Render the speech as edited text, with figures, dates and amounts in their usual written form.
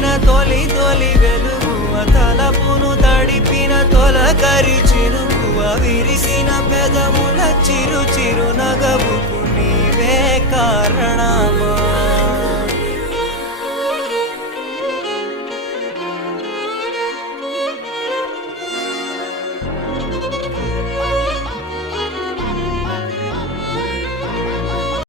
వెలిగిన తొలి తొలి వెలుగువ తలపును తడిపిన తొలకరి చిరుకువ విరిసిన పెదముల చిరు చిరు నగవుకు నీవే